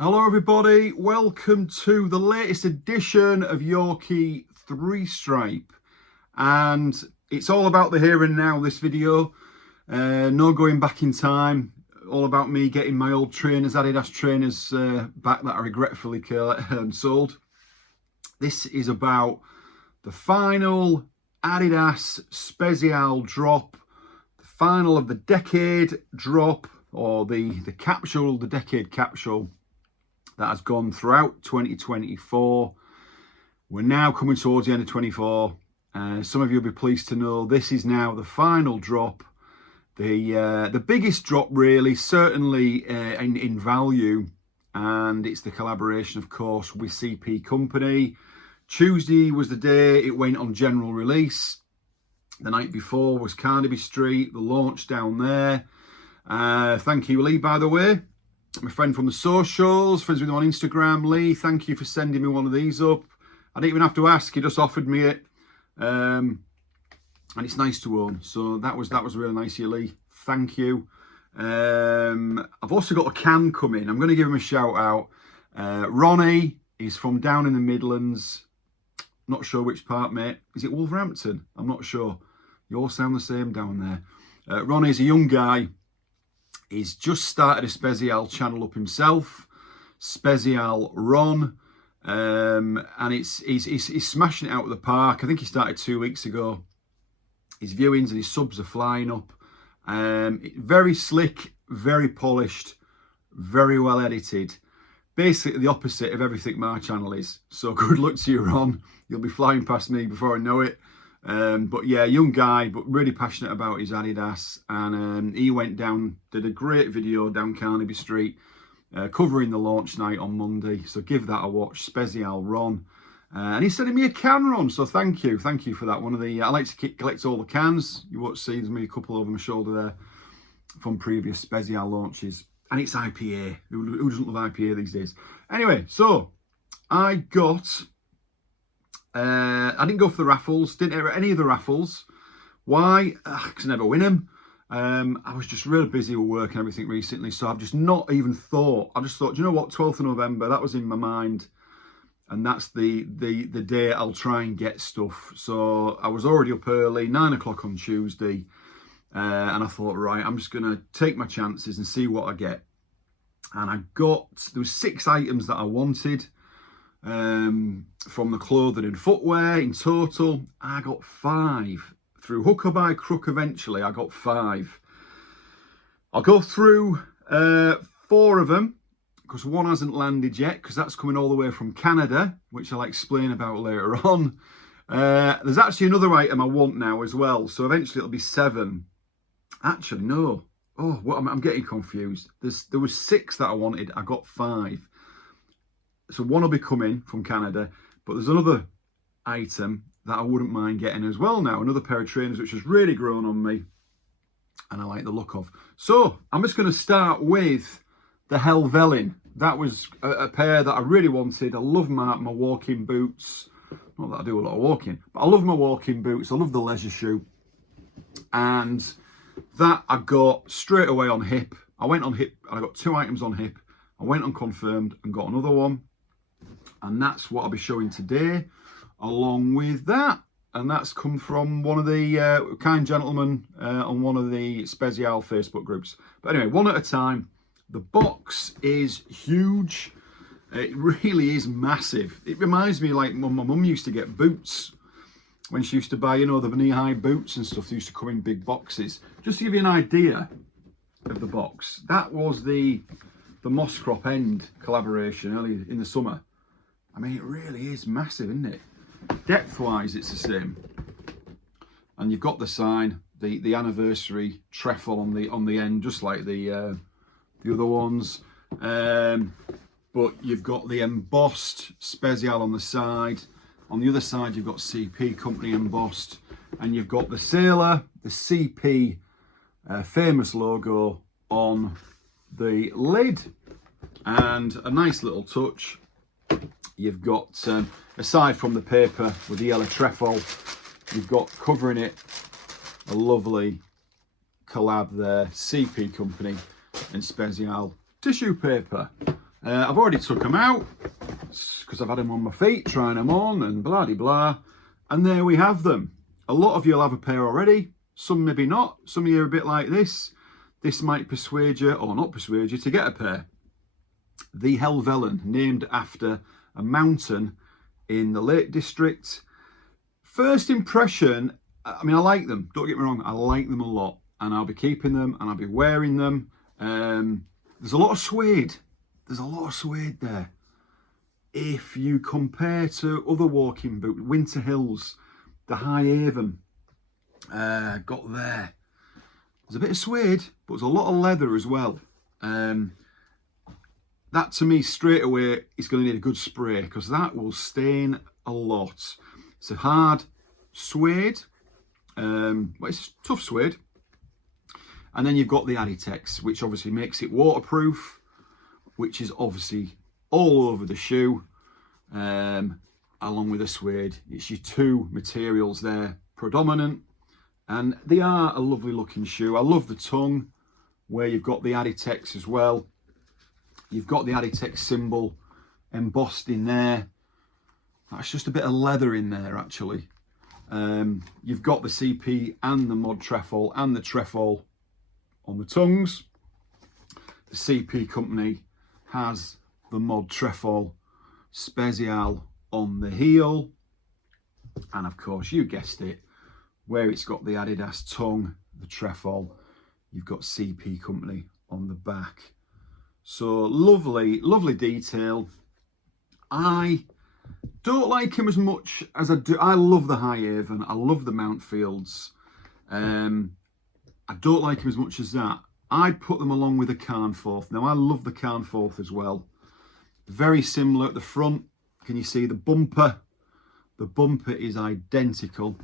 Hello everybody, welcome to the latest edition of Yorkshire 3-stripe, and it's all about the here and now, this video. No going back in time, all about me getting my old trainers, Adidas trainers back that I regretfully sold. This is about the final Adidas SPZL drop, the final of the decade drop, or the capsule, the decade capsule that has gone throughout 2024. We're now coming towards the end of 24. Some of you will be pleased to know this is now the final drop, the biggest drop really, certainly in value, and it's the collaboration, of course, with cpcompany. Tuesday was the day it went on general release. The night before was Carnaby Street, the launch down there. Thank you, Lee, by the way. My friend from the socials, friends with him on Instagram. Lee, thank you for sending me one of these up. I didn't even have to ask, he just offered me it. And it's nice to own. So that was really nice of you, Lee. Thank you. I've also got a can coming. I'm going to give him a shout out. Ronnie is from down in the Midlands. Not sure which part, mate. Is it Wolverhampton? I'm not sure. You all sound the same down there. Ronnie's a young guy. He's just started a SPZL channel up himself, SPZL Ron, and he's smashing it out of the park. I think he started 2 weeks ago. His viewings and his subs are flying up. Very slick, very polished, very well edited. Basically the opposite of everything my channel is. So good luck to you, Ron. You'll be flying past me before I know it. But yeah, young guy, but really passionate about his Adidas, and he went down, did a great video down Carnaby Street, covering the launch night on Monday. So give that a watch, SPZL Ron, and he's sending me a can, Ron. So thank you for that. One of the I like to collect all the cans. You won't see, there's me a couple over my shoulder there from previous SPZL launches, and it's IPA. Who doesn't love IPA these days? Anyway, so I got. I didn't go for the raffles, didn't enter any of the raffles. Why? Because I never win them. I was just real busy with work and everything recently, so I've just not even thought. I just thought, you know what, 12th of November, that was in my mind, and that's the day I'll try and get stuff. So I was already up early, 9 o'clock on Tuesday, and I thought, right, I'm just going to take my chances and see what I get. And there was 6 items that I wanted. From the clothing and footwear. In total, I got 5. Through hook or by crook, eventually, I got 5. I'll go through 4 of them, because one hasn't landed yet, because that's coming all the way from Canada, which I'll explain about later on. There's actually another item I want now as well, so eventually it'll be 7. Actually, no. Oh, what I'm getting confused. There was 6 that I wanted, I got 5. So one will be coming from Canada, but there's another item that I wouldn't mind getting as well now. Another pair of trainers, which has really grown on me and I like the look of. So I'm just going to start with the Helvellyn. That was a pair that I really wanted. I love my walking boots. Not that I do a lot of walking, but I love my walking boots. I love the leisure shoe. And that I got straight away on hip. I went on hip, I got 2 items on hip. I went on confirmed and got another one. And that's what I'll be showing today, along with that. And that's come from one of the kind gentlemen on one of the SPZL Facebook groups. But anyway, one at a time. The box is huge. It really is massive. It reminds me like when my mum used to get boots. When she used to buy, you know, the knee-high boots and stuff. They used to come in big boxes. Just to give you an idea of the box, that was the Moss Crop End collaboration early in the summer. I mean, it really is massive, isn't it? Depth-wise, it's the same. And you've got the sign, the anniversary trefoil on the end, just like the other ones. But you've got the embossed SPZL on the side. On the other side, you've got cpcompany embossed, and you've got the sailor, the CP famous logo on the lid. And a nice little touch. You've got, aside from the paper with the yellow trefoil, you've got covering it a lovely collab there, cpcompany and SPZL tissue paper. I've already took them out because I've had them on my feet, trying them on and blah de blah. And there we have them. A lot of you will have a pair already, some maybe not. Some of you are a bit like this. This might persuade you, or not persuade you, to get a pair. The Helvellyn, named after a mountain in the Lake District. First impression, I mean, I like them. Don't get me wrong, I like them a lot. And I'll be keeping them and I'll be wearing them. There's a lot of suede. There's a lot of suede there. If you compare to other walking boots, Winter Hills, the High Haven, got there. There's a bit of suede, but there's a lot of leather as well. That to me straight away is going to need a good spray, because that will stain a lot. It's a hard suede, well, it's tough suede. And then you've got the Adidas, which obviously makes it waterproof, which is obviously all over the shoe, along with the suede. It's your two materials there predominant, and they are a lovely looking shoe. I love the tongue where you've got the Adidas as well. You've got the Adidas symbol embossed in there. That's just a bit of leather in there actually. You've got the CP and the mod trefoil and the trefoil on the tongues. The CP company has the mod trefoil SPZL on the heel, and of course you guessed it, where it's got the Adidas tongue, the trefoil, you've got CP company on the back. So lovely, lovely detail. I don't like him as much as I do. I love the High Haven, I love the Mountfields. I don't like him as much as that. I'd put them along with the Carnforth. Now I love the Carnforth as well. Very similar at the front. Can you see the bumper? The bumper is identical,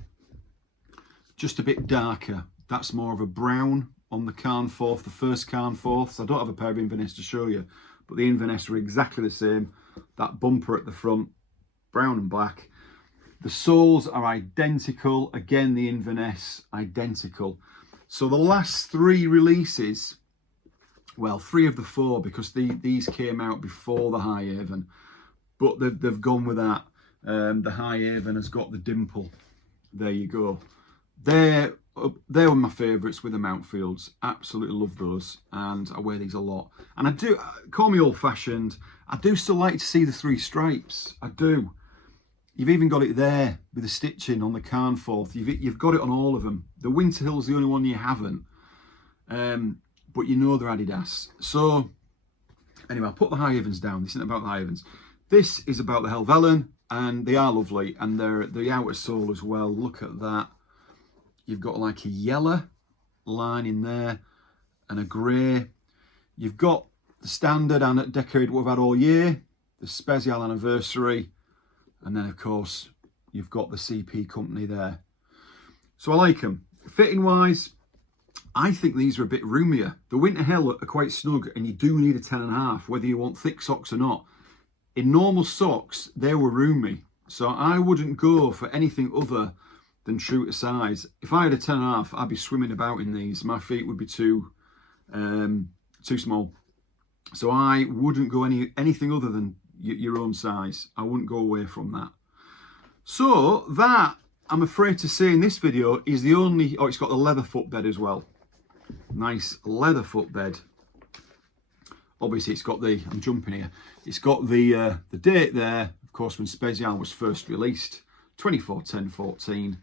just a bit darker. That's more of a brown on the Carnforth, the first Carnforths. I don't have a pair of Inverness to show you, but the Inverness are exactly the same. That bumper at the front, brown and black. The soles are identical. Again, the Inverness, identical. So the last three releases, well, 3 of the 4, because these came out before the High Haven, but they've gone with that. The High Haven has got the dimple. There you go. They were my favourites with the Mountfields. Absolutely love those, and I wear these a lot. And I do, call me old-fashioned, I do still like to see the 3 stripes. I do. You've even got it there with the stitching on the Carnforth. You've got it on all of them. The Winter Hill's the only one you haven't. But you know they're Adidas. So, anyway, I'll put the High Havens down. This isn't about the High Havens. This is about the Helvellyn, and they are lovely. And they're the outer sole as well. Look at that. You've got like a yellow line in there and a grey. You've got the standard and decorated what we've had all year, the SPZL anniversary, and then of course you've got the CP company there. So I like them. Fitting wise, I think these are a bit roomier. The Winter Hill are quite snug, and you do need a 10.5, whether you want thick socks or not. In normal socks, they were roomy, so I wouldn't go for anything other than true to size. If I had a 10.5, I'd be swimming about in these. My feet would be too small. So I wouldn't go anything other than your own size. I wouldn't go away from that. So that, I'm afraid to say in this video, is the only, oh, it's got the leather footbed as well. Nice leather footbed. Obviously it's got the, I'm jumping here, it's got the date there, of course, when SPZL was first released, 24/10/14,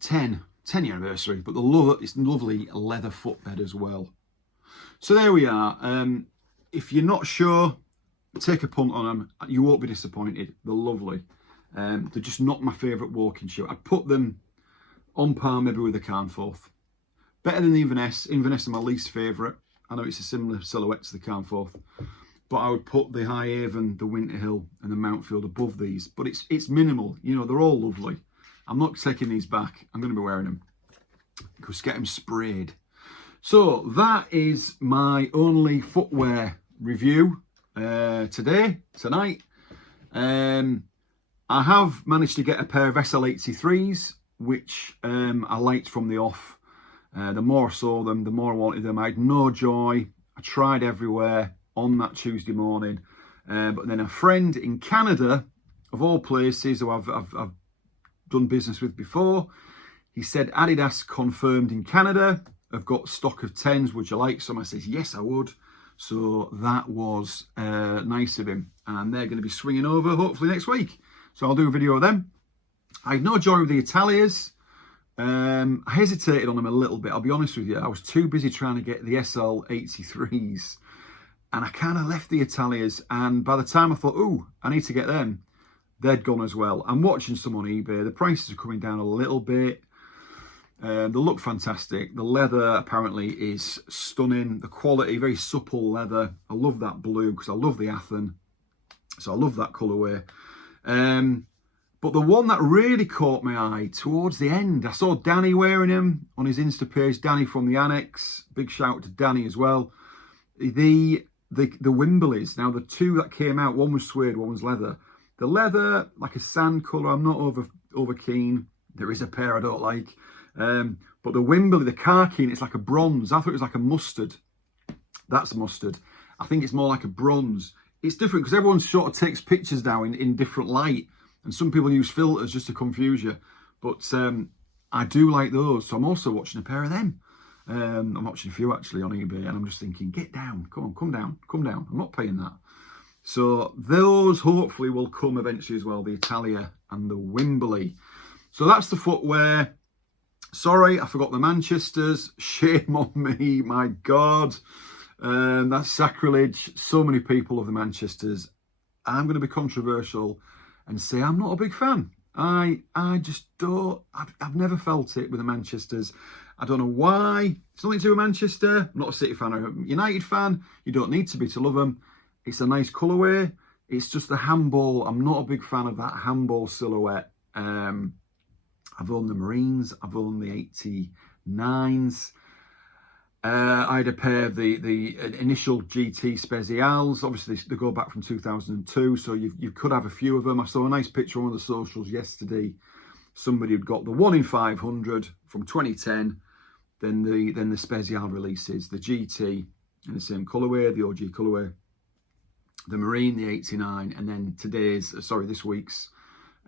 10 year anniversary, but it's lovely leather footbed as well. So there we are. If you're not sure, take a punt on them. You won't be disappointed. They're lovely. They're just not my favourite walking shoe. I'd put them on par maybe with the Carnforth. Better than the Inverness. Inverness are my least favourite. I know it's a similar silhouette to the Carnforth, but I would put the High Haven, the Winter Hill and the Mountfield above these. But it's minimal. You know, they're all lovely. I'm not taking these back. I'm going to be wearing them. Because get them sprayed. So that is my only footwear review tonight. I have managed to get a pair of SL83s, which I liked from the off. The more I saw them, the more I wanted them. I had no joy. I tried everywhere. on that Tuesday morning. But then a friend in Canada, of all places, who I've done business with before, he said Adidas confirmed in Canada. I've got stock of 10s. Would you like some? I said, yes, I would. So that was nice of him. And they're going to be swinging over hopefully next week. So I'll do a video of them. I had no joy with the Italias. I hesitated on them a little bit, I'll be honest with you. I was too busy trying to get the SL83s. And I kind of left the Italias. And by the time I thought, ooh, I need to get them, they'd gone as well. I'm watching some on eBay. The prices are coming down a little bit. They look fantastic. The leather apparently is stunning. The quality, very supple leather. I love that blue because I love the Athen. So I love that colourway. But the one that really caught my eye towards the end, I saw Danny wearing him on his Insta page. Danny from the Annex. Big shout to Danny as well. The Wimbleys. Now the two that came out, one was suede, one was leather. The leather, like a sand colour, I'm not over keen. There is a pair I don't like. But the Wimbley, the khaki, it's like a bronze. I thought it was like a mustard. That's mustard. I think it's more like a bronze. It's different because everyone sort of takes pictures now in different light. And some people use filters just to confuse you. But I do like those. So I'm also watching a pair of them. I'm watching a few actually on eBay. And I'm just thinking, get down. Come on, come down. Come down. I'm not paying that. So those hopefully will come eventually as well. The Italia and the Wimbley. So that's the footwear. Sorry, I forgot the Manchesters. Shame on me, my God. That's sacrilege. So many people love the Manchesters. I'm going to be controversial and say I'm not a big fan. I just don't. I've never felt it with the Manchesters. I don't know why. It's nothing to do with Manchester. I'm not a City fan or a United fan. You don't need to be to love them. It's a nice colourway. It's just the handball. I'm not a big fan of that handball silhouette. I've owned the Marines. I've owned the 89s. I had a pair of the initial GT SPZLs. Obviously, they go back from 2002, so you could have a few of them. I saw a nice picture on one of the socials yesterday. Somebody had got the 1 in 500 from 2010. Then the SPZL releases, the GT in the same colourway, the OG colourway, the Marine, the 89, and then this week's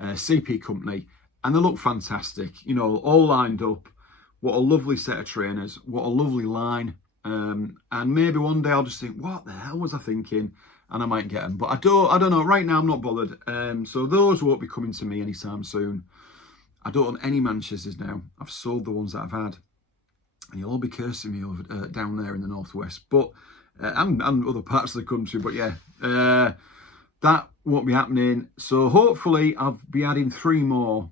CP Company. And they look fantastic, you know, all lined up. What a lovely set of trainers. What a lovely line. And maybe one day I'll just think, what the hell was I thinking? And I might get them. But I don't know. Right now, I'm not bothered. So those won't be coming to me anytime soon. I don't own any Manchesters now. I've sold the ones that I've had. And you'll all be cursing me over down there in the northwest. But and other parts of the country. But yeah, that won't be happening. So hopefully I'll be adding 3 more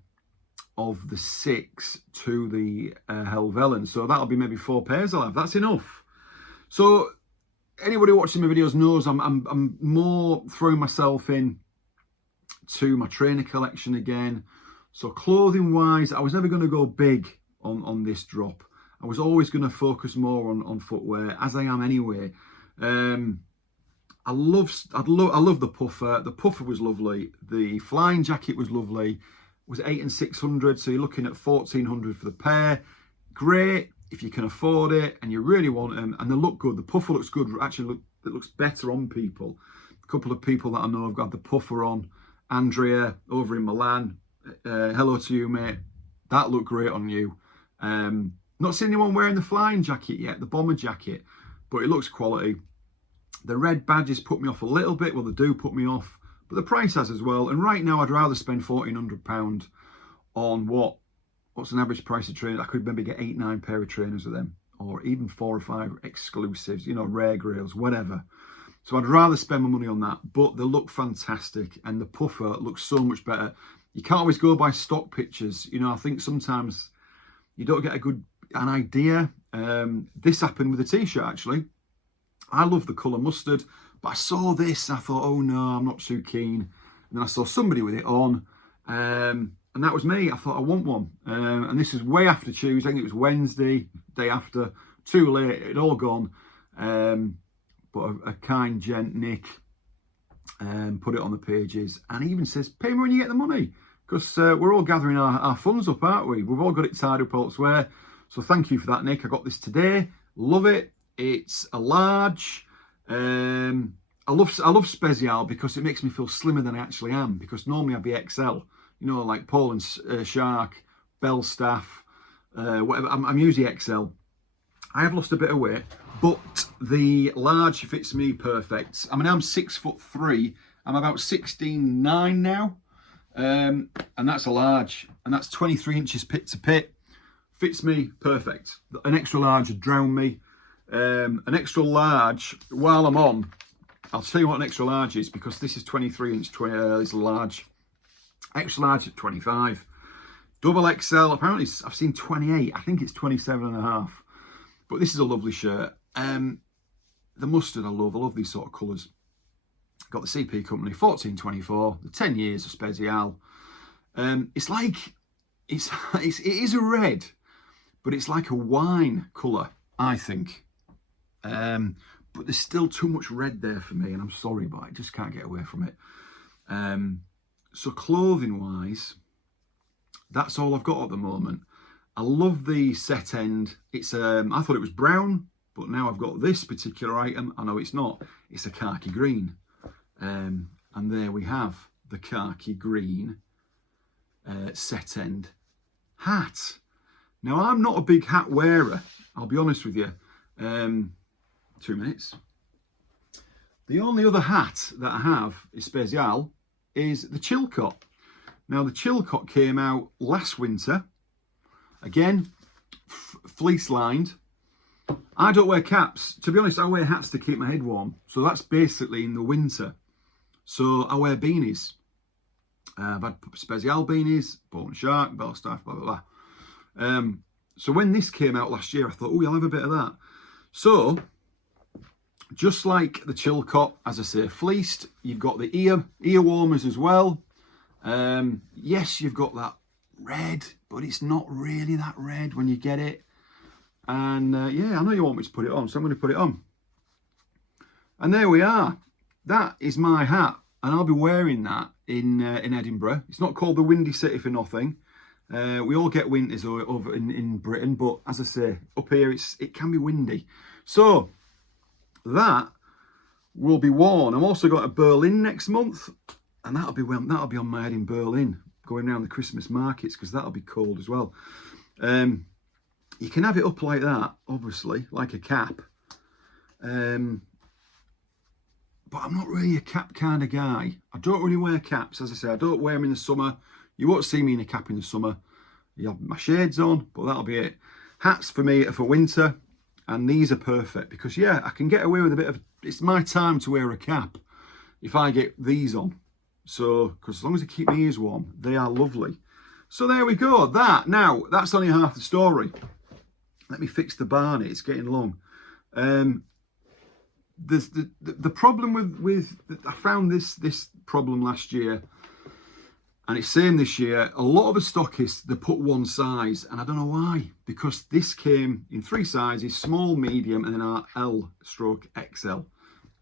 of the 6 to the Helvellyn. So that'll be maybe 4 pairs I'll have. That's enough. So anybody watching my videos knows I'm more throwing myself in to my trainer collection again. So clothing wise, I was never going to go big on this drop. I was always going to focus more on footwear, as I am anyway. I love the puffer. The puffer was lovely. The flying jacket was lovely. Was 8 and 600, so you're looking at 1,400 for the pair. Great if you can afford it and you really want them, and they look good. The puffer looks good. Actually, it looks better on people. A couple of people that I know have got the puffer on. Andrea over in Milan. Hello to you, mate. That looked great on you. Not seen anyone wearing the flying jacket yet, the bomber jacket, but it looks quality. The red badges put me off a little bit. Well, they do put me off. But the price has as well. And right now, I'd rather spend £1,400 on what's an average price of trainers. I could maybe get 8-9 pair of trainers with them, or even 4 or 5 exclusives, you know, rare grails, whatever. So I'd rather spend my money on that. But they look fantastic, and the puffer looks so much better. You can't always go by stock pictures. You know, I think sometimes you don't get an idea. This happened with a t-shirt, actually. I love the colour mustard. But I saw this and I thought, oh no, I'm not too keen. And then I saw somebody with it on. And that was me. I thought, I want one. And this is way after Tuesday. I think it was Wednesday, day after. Too late. It had all gone. But a kind gent, Nick, put it on the pages. And he even says, pay me when you get the money. Because we're all gathering our funds up, aren't we? We've all got it tied up elsewhere. So thank you for that, Nick. I got this today. Love it. It's a large. I love SPZL because it makes me feel slimmer than I actually am, because normally I'd be XL, you know, like Paul and Shark, Belstaff, whatever. I'm usually XL. I have lost a bit of weight, but the large fits me perfect. I mean, I'm 6'3". I'm about 16.9 now, and that's a large, and that's 23 inches pit to pit. Fits me perfect. An extra large would drown me. An extra large, while I'm on, I'll tell you what an extra large is, because this is 23 inch, is large. Extra large at 25. Double XL, apparently I've seen 28. I think it's 27.5. But this is a lovely shirt. The mustard I love these sort of colours. Got the CP Company, 1424, the 10 years of SPZL. It's like, it is a red, but it's like a wine colour, I think. But there's still too much red there for me, and I'm sorry, but I just can't get away from it. So clothing wise, that's all I've got at the moment. I love the set end. It's I thought it was brown, but now I've got this particular item. I know it's not. It's a khaki green. And there we have the khaki green set end hat. Now, I'm not a big hat wearer, I'll be honest with you. 2 minutes. The only other hat that I have is SPZL is the Chilcot. Now, the Chilcot came out last winter. Again, fleece lined. I don't wear caps. To be honest, I wear hats to keep my head warm. So that's basically in the winter. So I wear beanies. I've had SPZL beanies, Paul and Shark, Belstaff, blah, blah, blah. So when this came out last year, I thought, oh, you'll have a bit of that. So, just like the Chilcot, as I say, fleeced, you've got the ear warmers as well. Yes, you've got that red, but it's not really that red when you get it. And yeah, I know you want me to put it on, so I'm going to put it on. And there we are. That is my hat, and I'll be wearing that in Edinburgh. It's not called the Windy City for nothing. We all get winters over in Britain, but as I say, up here it can be windy. So that will be worn. I'm also got a Berlin next month, and that'll be on my head in Berlin, going around the Christmas markets, because that'll be cold as well. You can have it up like that, obviously, like a cap. But I'm not really a cap kind of guy. I don't really wear caps. As I say, I don't wear them in the summer. You won't see me in a cap in the summer. You have my shades on, but that'll be it. Hats for me are for winter, and these are perfect because, yeah, I can get away with a bit of, it's my time to wear a cap if I get these on. So, because as long as they keep my ears warm, they are lovely. So there we go. Now, that's only half the story. Let me fix the barnet. It's getting long. The problem with I found this problem last year, and it's same this year. A lot of the stockists, they put one size, and I don't know why, because this came in 3 sizes: small, medium, and then our L/XL.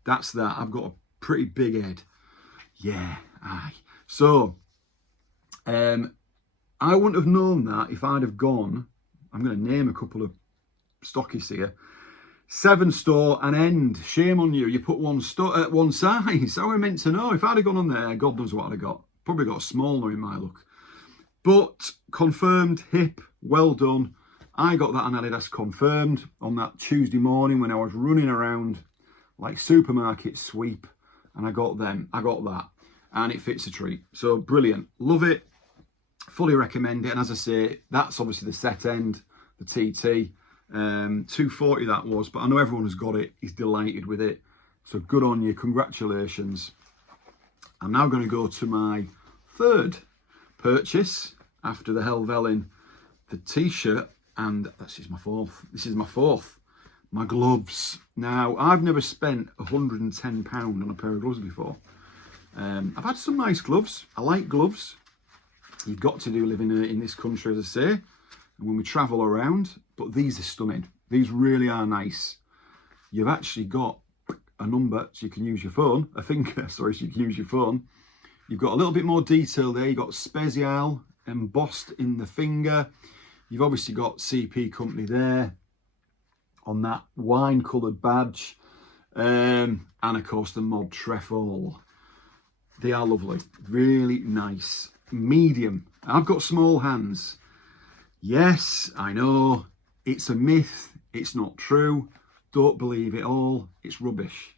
That's that. I've got a pretty big head. Yeah, aye. So I wouldn't have known that if I'd have gone, I'm going to name a couple of stockists here. 7 store and end. Shame on you. You put one size. How am I meant to know? If I'd have gone on there, God knows what I'd have got. Probably got a small knowing my look. But confirmed, hip, well done. I got that on Adidas confirmed on that Tuesday morning when I was running around like supermarket sweep, and I got them. I got that, and it fits a treat. So brilliant. Love it. Fully recommend it. And as I say, that's obviously the set end, the TT. 240 that was, but I know everyone has got it. He's delighted with it, so good on you. Congratulations. I'm now going to go to my third purchase after the Helvellyn, the t-shirt, and this is my fourth. My gloves. Now, I've never spent £110 on a pair of gloves before. I've had some nice gloves. I like gloves. You've got to do living in this country, as I say, and when we travel around. But these are stunning. These really are nice. You've actually got a number, so you can use your phone. A finger, sorry, so you can use your phone. You've got a little bit more detail there. You've got SPZL embossed in the finger. You've obviously got CP Company there on that wine-coloured badge. And of course the mod trefoil. They are lovely, really nice. Medium. I've got small hands. Yes, I know, it's a myth, it's not true. Don't believe it all, it's rubbish.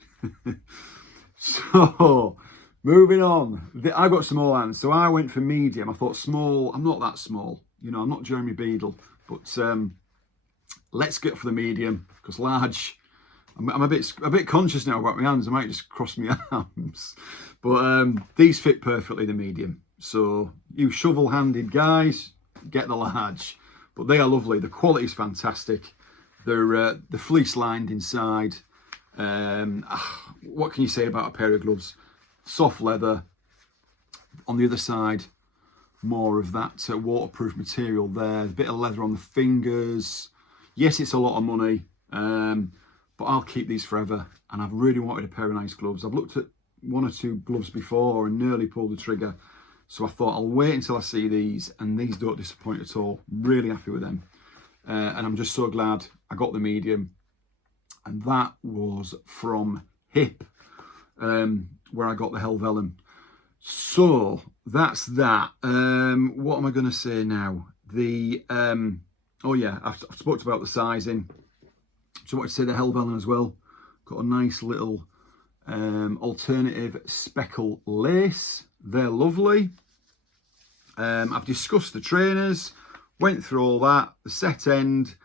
So, moving on. I've got small hands, so I went for medium. I thought small, I'm not that small. You know, I'm not Jeremy Beadle, but let's get for the medium, because large, I'm a bit conscious now about my hands. I might just cross my arms. But these fit perfectly, the medium. So you shovel-handed guys, get the large. But they are lovely. The quality is fantastic. They're the fleece lined inside. What can you say about a pair of gloves? Soft leather. On the other side, more of that waterproof material there. A bit of leather on the fingers. Yes, it's a lot of money. But I'll keep these forever, and I've really wanted a pair of nice gloves. I've looked at one or two gloves before and nearly pulled the trigger, so I thought I'll wait until I see these, and these don't disappoint at all. Really happy with them, and I'm just so glad I got the medium. And that was from Hip, where I got the Helvellyn. So that's that. What am I going to say now? Oh yeah, I've spoken about the sizing. So I want to say the Helvellyn as well. Got a nice little alternative speckle lace. They're lovely. I've discussed the trainers, went through all that, the set end.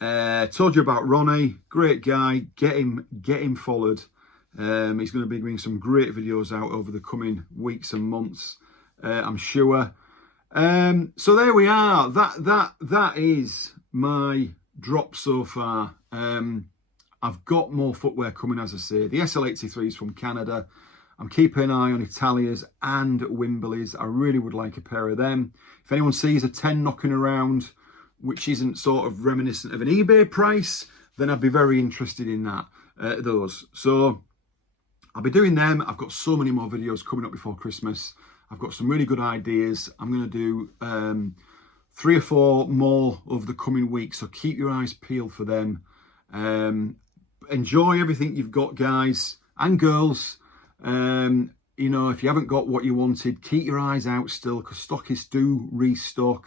Told you about Ronnie, great guy. Get him followed. He's going to be bringing some great videos out over the coming weeks and months, I'm sure. So there we are. That is my drop so far. I've got more footwear coming, as I say. The SL83s from Canada. I'm keeping an eye on Italias and Wimberleys. I really would like a pair of them. If anyone sees a 10 knocking around, which isn't sort of reminiscent of an eBay price, then I'd be very interested in that. Those. So I'll be doing them. I've got so many more videos coming up before Christmas. I've got some really good ideas. I'm going to do 3 or 4 more over the coming weeks, so keep your eyes peeled for them. Enjoy everything you've got, guys and girls. You know, if you haven't got what you wanted, keep your eyes out still, because stockists do restock.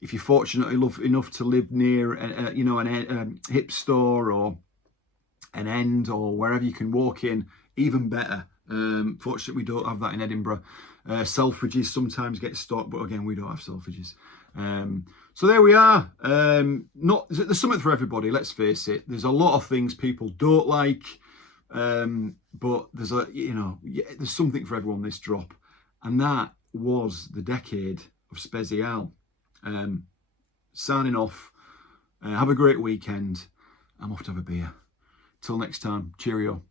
If you're fortunate enough to live near a Hip store or an End or wherever you can walk in, even better. Fortunately, we don't have that in Edinburgh. Selfridges sometimes get stocked, but again, we don't have Selfridges. So there we are. There's something for everybody, let's face it. There's a lot of things people don't like, but there's there's something for everyone this drop. And that was the decade of SPZL. Signing off. Have a great weekend. I'm off to have a beer. Till next time, cheerio.